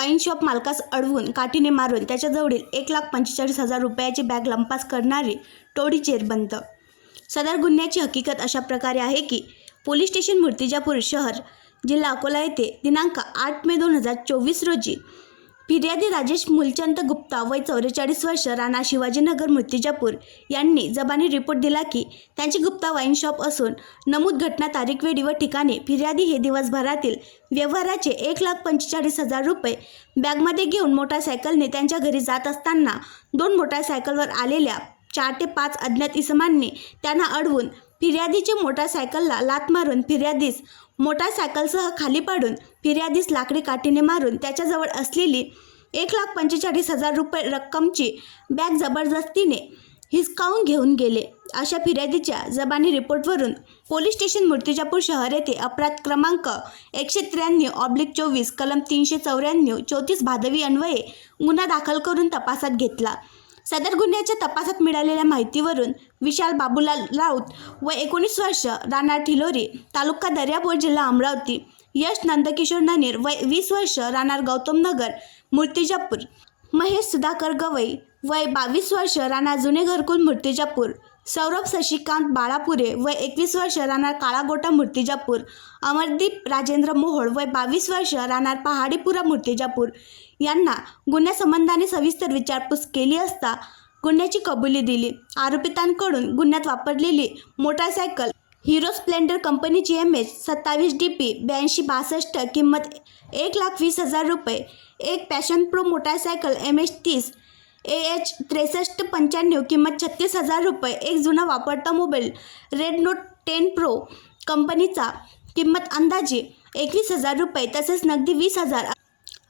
Wine shop मालकास अडवून काठीने मारून त्याच्याजवळील 1,45,000 रुपयाची बॅग लंपास करणारी टोळी जेरबंद। सदर गुन्ह्याची हकीकत अशा प्रकारे आहे की पोलीस स्टेशन मूर्तिजापूर शहर जिल्हा अकोला येथे दिनांक 8 मे 2024 रोजी फिर्यादी राजेश मूलचंद गुप्ता वय 44 वर्ष राणा शिवाजीनगर मूर्तिजापूर यांनी जबानी रिपोर्ट दिला की त्यांची गुप्ता वाईन शॉप असून नमूद घटना तारीख वेळी व ठिकाणी फिर्यादी हे दिवसभरातील व्यवहाराचे 1,45,000 रुपये बॅगमध्ये घेऊन मोटारसायकलने त्यांच्या घरी जात असताना 2 मोटारसायकलवर आलेल्या 4 ते 5 अज्ञात इसमांनी त्यांना अडवून फिर्यादीची मोटारसायकलला लाथ मारून फिर्यादीस मोटारसायकलसह खाली पाडून फिर्यादीस लाकडी काठीने मारून त्याच्याजवळ असलेली 1,45,000 रुपये रक्कमची बॅग जबरदस्तीने हिसकावून घेऊन गेले। अशा फिर्यादीच्या जबानी रिपोर्टवरून पोलीस स्टेशन मूर्तिजापूर शहर येथे अपराध क्रमांक 193/24 कलम 394 34 भादवी अन्वये गुन्हा दाखल करून तपासात घेतला। सदर गुन्ह्याच्या तपासात मिळालेल्या माहितीवरून विशाल बाबूलाल राऊत व 19 वर्ष राहणार ठिलोरी तालुका दर्यापूर जिल्हा अमरावती, यश नंदकिशोर ननीर वय 20 वर्ष राहणार गौतम नगर मूर्तिजापूर, महेश सुधाकर गवई वय 22 वर्ष राहणार जुने घरकुल मूर्तिजापूर, सौरभ शशिकांत बाळापुरे वय 21 वर्ष राहणार काळागोटा मूर्तिजापूर, अमरदीप राजेंद्र मोहोळ वय 22 वर्ष राहणार पहाडीपुरा मूर्तिजापूर यांना गुन्ह्यासंबंधाने सविस्तर विचारपूस केली असता गुन्ह्याची कबुली दिली। आरोपितांकडून गुन्ह्यात वापरलेली मोटारसायकल हिरो स्प्लेंडर कंपनीची MH 27 DP 8262 किंमत 1,20,000 रुपये, एक passion pro motorcycle MH 30 AH 6395 किंमत 36,000 रुपये, एक जुना वापरता मोबाईल रेड नोट 10 प्रो कंपनीचा किंमत अंदाजे 21,000 रुपये तसेच नगदी 20,000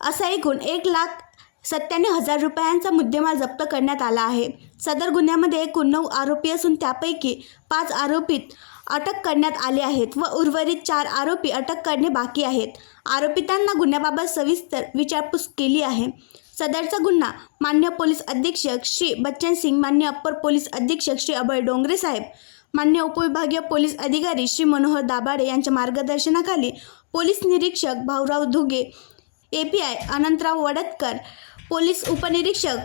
असा एकूण 1,97,000 रुपयांचा मुद्देमाल जप्त करण्यात आला आहे। सदर गुन्ह्यामध्ये एकूण 9 आरोपी असून त्यापैकी 5 आरोपीत अटक करण्यात आले आहेत व उर्वरित 4 आरोपी अटक करणे बाकी आहेत। आरोपितांना गुन्ह्याबाबत सविस्तर विचारपूस केली आहे। सदरचा गुन्हा मान्य पोलीस अधीक्षक श्री बच्चन सिंग, मान्य अप्पर पोलीस अधीक्षक श्री अभय डोंगरे साहेब, मान्य उपविभागीय पोलीस अधिकारी श्री मनोहर दाभाडे यांच्या मार्गदर्शनाखाली पोलीस निरीक्षक भाऊराव धुगे, API अनंतराव वडतकर, पोलीस उपनिरीक्षक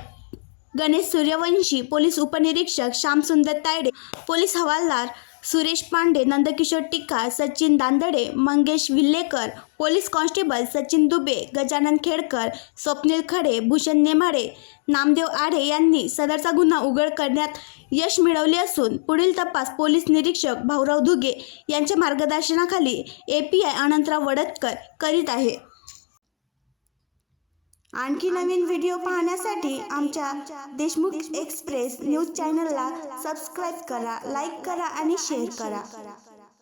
गणेश सूर्यवंशी, पोलीस उपनिरीक्षक श्यामसुंदर तायडे, पोलीस हवालदार सुरेश पांडे, नंदकिशोर टिक्का, सचिन दांदडे, मंगेश विल्लेकर, पोलीस कॉन्स्टेबल सचिन दुबे, गजानन खेडकर, स्वप्नील खडे, भूषण नेमाडे, नामदेव आढे यांनी सदरचा गुन्हा उघड करण्यात यश मिळवले असून पुढील तपास पोलीस निरीक्षक भाऊराव धुगे यांच्या मार्गदर्शनाखाली API अनंतराव वडतकर करीत आहे। आणखी नवीन व्हिडिओ पाहण्यासाठी आमच्या देशमुख एक्सप्रेस न्यूज चॅनलला सबस्क्राईब करा, लाईक करा आणि शेअर करा।